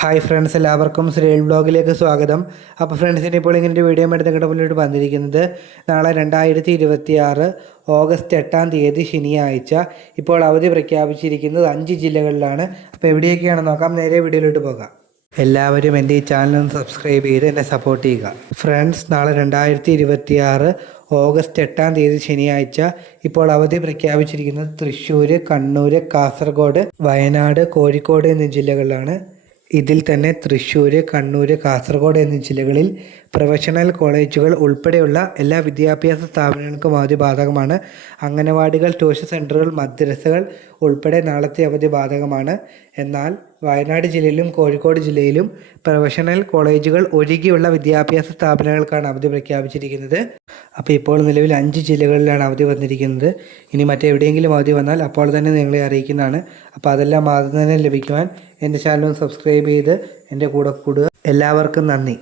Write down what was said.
Hi friends, എല്ലാവർക്കും ശ്രീൽ ബ്ലോഗിലേക്ക് സ്വാഗതം. അപ്പോൾ ഫ്രണ്ട്സിന് ഇപ്പോൾ ഇങ്ങനെ ഒരു വീഡിയോ എടുത്ത് നിങ്ങളുടെ മുന്നിലോട്ട് വന്നിരിക്കുന്നത് നാളെ 2026 ഓഗസ്റ്റ് 8 തീയതി ശനിയാഴ്ച ഇപ്പോൾ അവധി പ്രഖ്യാപിച്ചിരിക്കുന്നത് 5 ജില്ലകളിലാണ്. അപ്പോൾ എവിടെയൊക്കെയാണെന്ന് നോക്കാം. നേരെ വീഡിയോയിലോട്ട് പോകാം. എല്ലാവരും എൻ്റെ ഈ ചാനൽ ഒന്ന് സബ്സ്ക്രൈബ് ചെയ്ത് എന്നെ സപ്പോർട്ട് ചെയ്യുക. ഫ്രണ്ട്സ്, നാളെ 2026 ഓഗസ്റ്റ് 8 തീയതി ശനിയാഴ്ച ഇപ്പോൾ അവധി പ്രഖ്യാപിച്ചിരിക്കുന്നത് തൃശ്ശൂർ, കണ്ണൂർ, കാസർഗോഡ്, വയനാട്, കോഴിക്കോട് എന്നീ ജില്ലകളിലാണ്. ഇതിൽ തന്നെ തൃശ്ശൂർ, കണ്ണൂർ, കാസർഗോഡ് എന്നീ ജില്ലകളിൽ പ്രൊഫഷണൽ കോളേജുകൾ ഉൾപ്പെടെയുള്ള എല്ലാ വിദ്യാഭ്യാസ സ്ഥാപനങ്ങൾക്കും അവധി ബാധകമാണ്. അംഗനവാടികൾ, ട്യൂഷൻ സെൻ്ററുകൾ, മദ്രസകൾ ഉൾപ്പെടെ നാളത്തെ അവധി ബാധകമാണ്. എന്നാൽ വയനാട് ജില്ലയിലും കോഴിക്കോട് ജില്ലയിലും പ്രൊഫഷണൽ കോളേജുകൾ ഒഴികെയുള്ള വിദ്യാഭ്യാസ സ്ഥാപനങ്ങൾക്കാണ് അവധി പ്രഖ്യാപിച്ചിരിക്കുന്നത്. അപ്പോൾ ഇപ്പോൾ നിലവിൽ 5 ജില്ലകളിലാണ് അവധി വന്നിരിക്കുന്നത്. ഇനി മറ്റെവിടെയെങ്കിലും അവധി വന്നാൽ അപ്പോൾ തന്നെ നിങ്ങളെ അറിയിക്കുന്നതാണ്. അപ്പോൾ അതെല്ലാം ആദ്യം തന്നെ ലഭിക്കുവാൻ എൻ്റെ ചാനൽ സബ്സ്ക്രൈബ് ചെയ്ത് എൻ്റെ കൂടെ കൂടുക. എല്ലാവർക്കും നന്ദി.